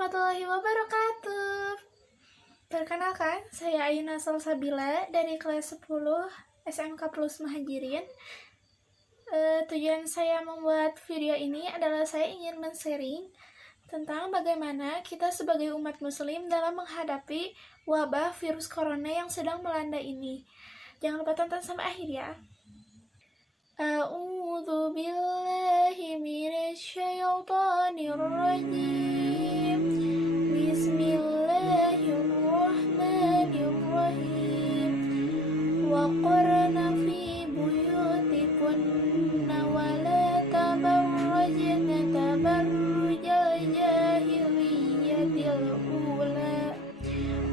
warahmatullahi wabarakatuh. Perkenalkan, saya Ayuna Salsabila dari kelas 10 SMK Plus Mahajirin. Tujuan saya membuat video ini adalah saya ingin men-sharing tentang bagaimana kita sebagai umat muslim dalam menghadapi wabah virus corona yang sedang melanda ini. Jangan lupa tonton sampai akhir ya. A'udzu billahi minasyaitonir rajim. Bismillahirrahmanirrahim. Wa qarna fi buyutikunna wa la tabarrajna tabarrujal jahiliyyatil ula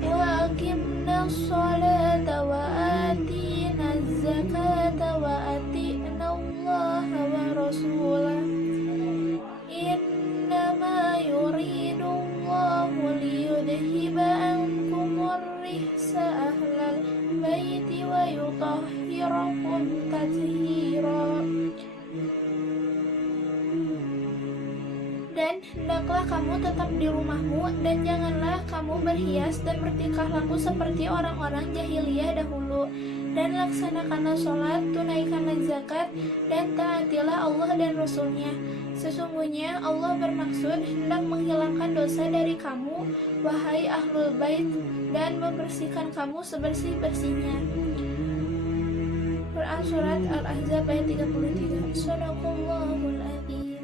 wa aqimna sholata wa atina zakata wa atina allaha wa rasulah. Innama yuridullahu liyudhiba ankumur rihsa ahlal baiti wa yutahhirakum tathira. Dan hendaklah kamu tetap di rumahmu, dan janganlah kamu berhias dan bertingkah laku seperti orang-orang jahiliyah dahulu. Dan laksanakanlah sholat, tunaikanlah zakat, dan taatilah Allah dan Rasul-Nya. Sesungguhnya Allah bermaksud hendak menghilangkan dosa dari kamu, wahai ahlul bait, dan membersihkan kamu sebersih-bersihnya. Quran Surat Al-Ahzab ayat 33. Shadaqallahul adzim.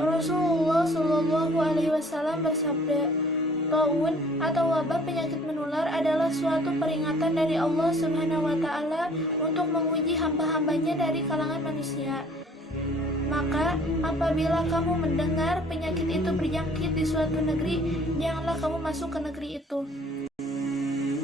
Rasulullah Shallallahu Alaihi Wasallam bersabda, taun atau wabah penyakit menular adalah suatu peringatan dari Allah Subhanahu Wa Taala untuk menguji hamba-hambanya dari kalangan manusia. Maka apabila kamu mendengar penyakit itu berjangkit di suatu negeri, janganlah kamu masuk ke negeri itu.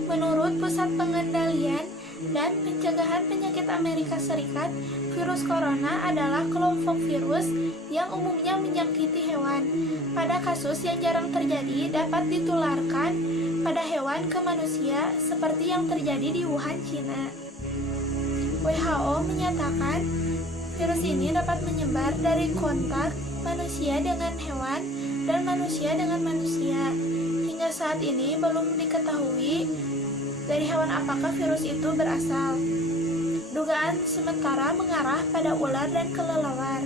Menurut Pusat Pengendalian dan Pencegahan Penyakit Amerika Serikat, virus corona adalah kelompok virus yang umumnya menjangkiti hewan. Pada kasus yang jarang terjadi, dapat ditularkan pada hewan ke manusia seperti yang terjadi di Wuhan, Cina. WHO menyatakan virus ini dapat menyebar dari kontak manusia dengan hewan dan manusia dengan manusia. Hingga saat ini belum diketahui dari hewan apakah virus itu berasal. Dugaan sementara mengarah pada ular dan kelelawar.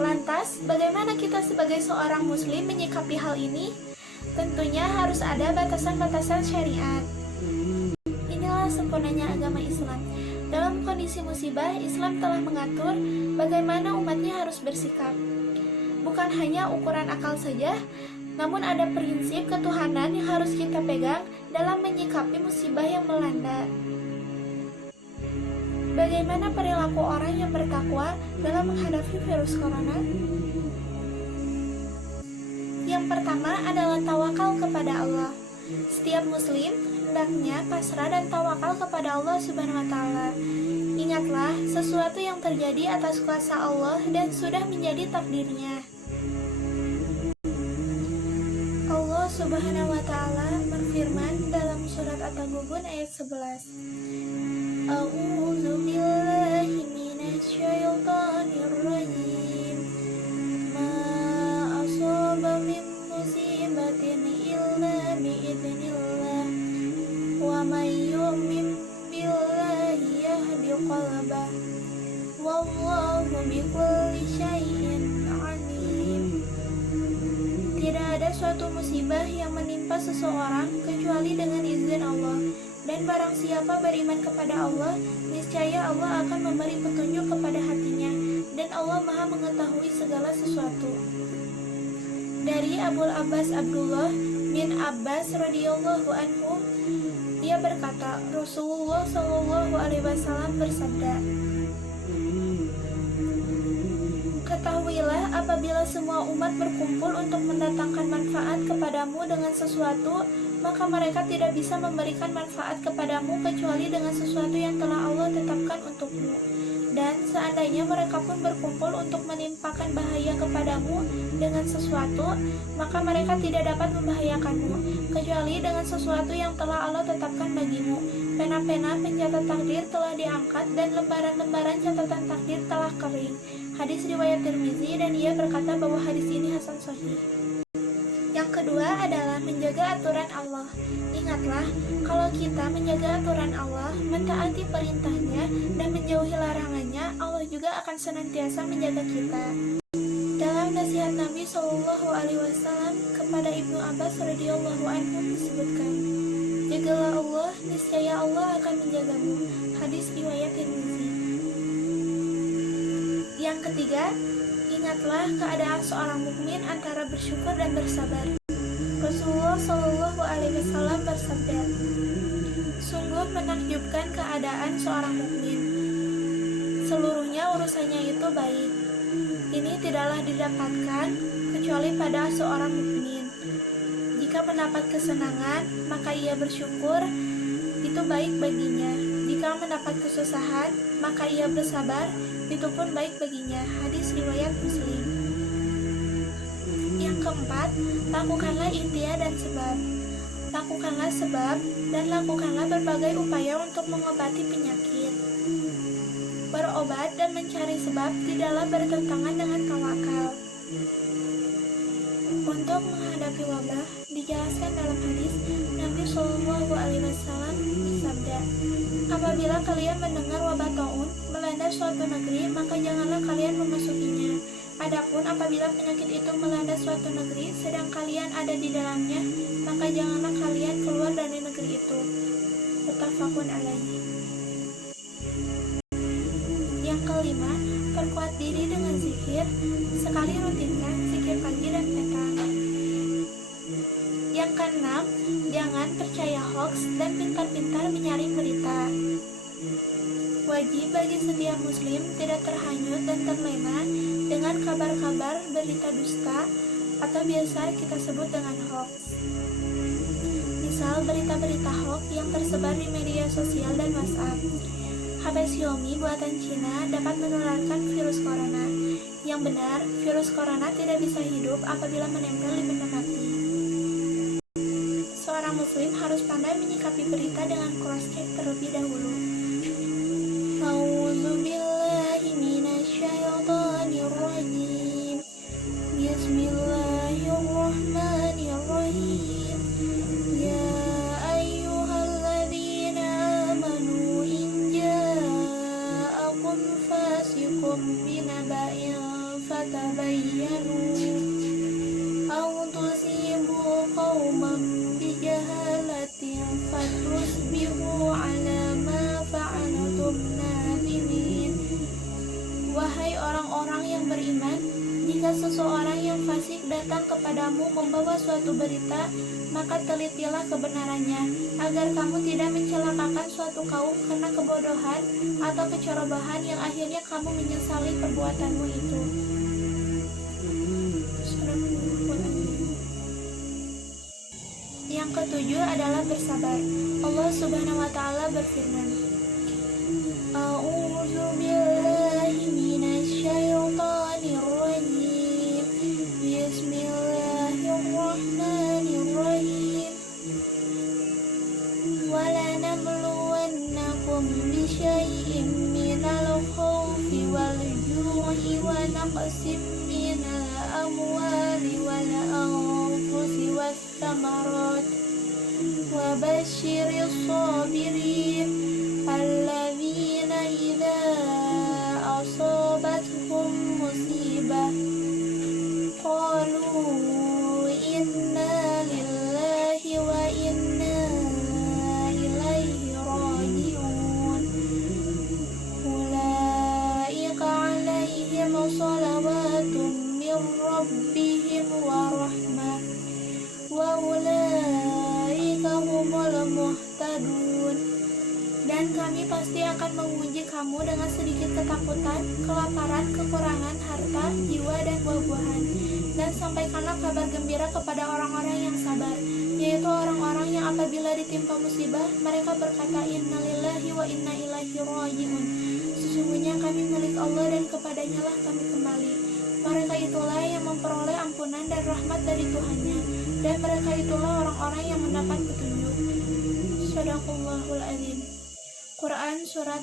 Lantas, bagaimana kita sebagai seorang muslim menyikapi hal ini? Tentunya harus ada batasan-batasan syariat. Inilah sempurnanya agama Islam. Dalam kondisi musibah, Islam telah mengatur bagaimana umatnya harus bersikap. Bukan hanya ukuran akal saja, namun ada prinsip ketuhanan yang harus kita pegang dalam menyikapi musibah yang melanda. Bagaimana perilaku orang yang bertakwa dalam menghadapi virus corona? Yang pertama adalah tawakal kepada Allah. Setiap muslim hendaknya pasrah dan tawakal kepada Allah Subhanahu wa Ta'ala. Ingatlah, sesuatu yang terjadi atas kuasa Allah dan sudah menjadi takdirnya. Allah Subhanahu wa Ta'ala berfirman dalam surat At-Taghabun ayat 11. A'udzu billahi minasyaitonir rajim. Ma asaba min musibatin illa biidznillah. Wa may yu'min billahi yahdi qalbah. Wallahu bikulli syai'in alim. Tidak ada suatu musibah yang menimpa seseorang kecuali dengan izin Allah. Dan barang siapa beriman kepada Allah, niscaya Allah akan memberi petunjuk kepada hatinya, dan Allah Maha mengetahui segala sesuatu. Dari Abul Abbas Abdullah bin Abbas radhiyallahu anhu, dia berkata, Rasulullah Shallallahu Alaihi Wasallam bersabda, ketahuilah, apabila semua umat berkumpul untuk mendatangkan manfaat kepadamu dengan sesuatu, maka mereka tidak bisa memberikan manfaat kepadamu kecuali dengan sesuatu yang telah Allah tetapkan untukmu. Dan seandainya mereka pun berkumpul untuk menimpakan bahaya kepadamu dengan sesuatu, maka mereka tidak dapat membahayakanmu, kecuali dengan sesuatu yang telah Allah tetapkan bagimu. Pena-pena pencatat takdir telah diangkat dan lembaran-lembaran catatan takdir telah kering. Hadis riwayat Tirmizi, dan ia berkata bahwa hadis ini hasan sahih. Yang kedua adalah menjaga aturan Allah. Ingatlah, kalau kita menjaga aturan Allah, mentaati perintahnya, dan menjauhi larangannya, Allah juga akan senantiasa menjaga kita. Dalam nasihat Nabi Shallallahu Alaihi Wasallam kepada Ibnu Abbas radhiyallahu anhu disebutkan, jagalah Allah, niscaya Allah akan menjagamu. Hadis riwayat Tirmizi. Yang ketiga, ingatlah keadaan seorang mukmin antara bersyukur dan bersabar. Rasulullah Shallallahu Alaihi Wasallam bersabda, sungguh menakjubkan keadaan seorang mukmin. Seluruhnya urusannya itu baik. Ini tidaklah didapatkan kecuali pada seorang mukmin. Jika mendapat kesenangan, maka ia bersyukur, itu baik baginya. Jika mendapat kesusahan, maka ia bersabar, itu pun baik baginya. Hadis riwayat Muslim. Yang keempat, lakukanlah ikhtiar dan sebab. Lakukanlah sebab dan lakukanlah berbagai upaya untuk mengobati penyakit. Berobat dan mencari sebab tidaklah bertentangan dengan tawakal. Untuk menghadapi wabah, dijelaskan dalam hadis Nabi Shallallahu Alaihi Wasallam bersabda, apabila kalian mendengar wabah taun melanda suatu negeri, maka janganlah kalian memasukinya. Adapun apabila penyakit itu melanda suatu negeri, sedang kalian ada di dalamnya, maka janganlah kalian keluar dari negeri itu. Muttafaqun alaihi. Yang kelima, perkuat diri dengan zikir. Sekali rutinkan zikir pagi dan petang. Yang keenam, jangan percaya hoax dan pintar-pintar menyaring berita. Wajib bagi setiap muslim tidak terhanyut dan terlena dengan kabar-kabar berita dusta atau biasa kita sebut dengan hoax. Misal berita-berita hoax yang tersebar di media sosial dan WhatsApp. HP Xiaomi buatan Cina dapat menularkan virus corona. Yang benar, virus corona tidak bisa hidup apabila menempel di benda mati. Seorang muslim harus pandai menyikapi berita dengan cross-check terlebih dahulu. A'udzubillahi minasyaitonir rajim. Bismillahirrahmanirrahim. Ya ayyuhalladzina amanu in ja'akum fasiqun binaba'in fatabayyanu aw tusibu qauman bijahalatin fatusbihu ala ma fa'alatum nadimin. Wahai orang-orang yang beriman, jika seseorang yang fasik datang kepadamu membawa suatu berita, maka telitilah kebenarannya, agar kamu tidak mencelakakan suatu kaum karena kebodohan atau kecerobohan yang akhirnya kamu menyesali perbuatanmu itu. Yang ketujuh adalah bersabar. Allah Subhanahu wa Ta'ala berfirman, A'udzu billahi minasyaitonir rajim. Bismillahirrahmanirrahim. Walanabluwannakum bisyai'im minal khawfi wal ju'i wa naqsim minal amwali wal anfusi was samarat wa basyiris sabirin alladzina idza asabatuhum musibah qalu inna lillahi wa inna ilaihi raji'un. Ulaika 'alaihim shalawatun min rabbihim wa rahmah wa ulaika humul muhtadun. Dan kami pasti akan menguji kamu dengan sedikit ketakutan, kelaparan, kekurangan harta, jiwa, dan buah-buahan. Dan sampaikanlah kabar gembira kepada orang-orang yang sabar, yaitu orang-orang yang apabila ditimpa musibah, mereka berkata, Inna lillahi wa inna ilaihi raji'un. Sesungguhnya kami milik Allah dan kepadanya lah kami kembali. Mereka itulah yang memperoleh ampunan dan rahmat dari Tuhannya, dan mereka itulah orang-orang yang mendapat petunjuk. Shadaqallahul adzim. Quran Surat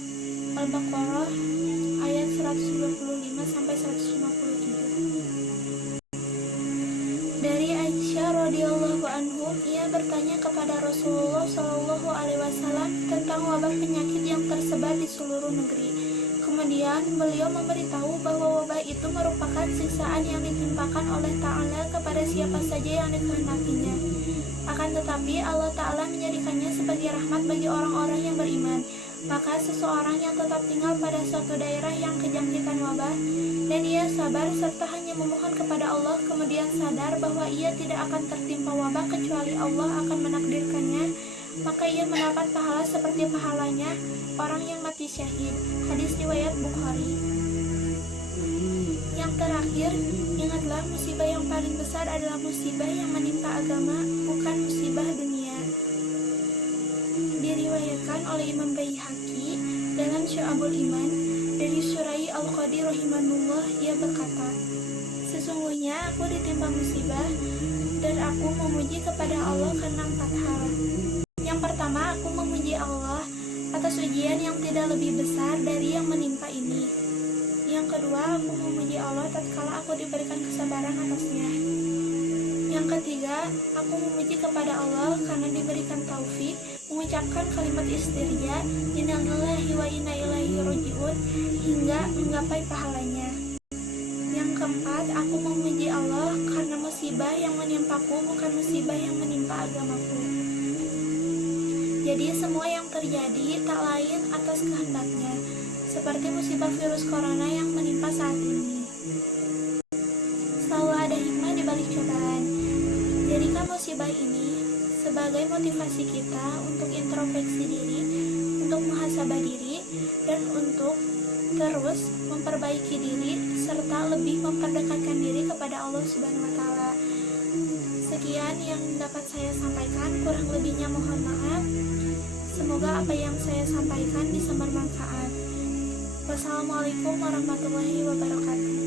Al-Baqarah ayat 125-157. Dari Aisyah radhiyallahu anhu, ia bertanya kepada Rasulullah Shallallahu alaihi wasallam tentang wabah penyakit yang tersebar di seluruh negeri. Kemudian beliau memberitahu bahwa wabah itu merupakan siksaan yang ditimpakan oleh Ta'ala kepada siapa saja yang dikehendakinya. Akan tetapi Allah Ta'ala menjadikannya sebagai rahmat bagi orang-orang yang beriman. Maka seseorang yang tetap tinggal pada suatu daerah yang kejangkitan wabah, dan ia sabar serta hanya memohon kepada Allah, kemudian sadar bahwa ia tidak akan tertimpa wabah kecuali Allah akan menakdirkannya, maka ia mendapat pahala seperti pahalanya orang yang mati syahid. Hadis riwayat Bukhari. Yang terakhir, ingatlah musibah yang paling besar adalah musibah yang menimpa agama, bukan musibah dunia. Diriwayatkan oleh Imam Baihaqi dalam Syu'abul Iman dari Surai Al-Qadi rahimahullah, ia berkata, sesungguhnya aku ditimpa musibah dan aku memuji kepada Allah karena 4 hal. Yang pertama, aku memuji Allah atas ujian yang tidak lebih besar dari yang menimpa ini. Yang kedua, aku memuji Allah tatkala aku diberikan kesabaran atasnya. Yang ketiga, aku memuji kepada Allah karena diberikan taufik mengucapkan kalimat istirja, Inna lillahi wa inna ilaihi raji'un, hingga menggapai pahalanya. Yang keempat, aku memuji Allah karena musibah yang menimpaku bukan musibah yang menimpa agamaku. Jadi semua yang terjadi tak lain atas kehendaknya, seperti musibah virus corona yang menimpa saat ini. Selalu ada hikmah di balik cobaan. Jadikan musibah ini sebagai motivasi kita untuk introspeksi diri, untuk muhasabah diri, dan untuk terus memperbaiki diri serta lebih memperdekatkan diri kepada Allah Subhanahu wa Ta'ala. Sekian yang dapat saya sampaikan, kurang lebihnya mohon maaf. Semoga apa yang saya sampaikan bisa bermanfaat. Wassalamualaikum warahmatullahi wabarakatuh.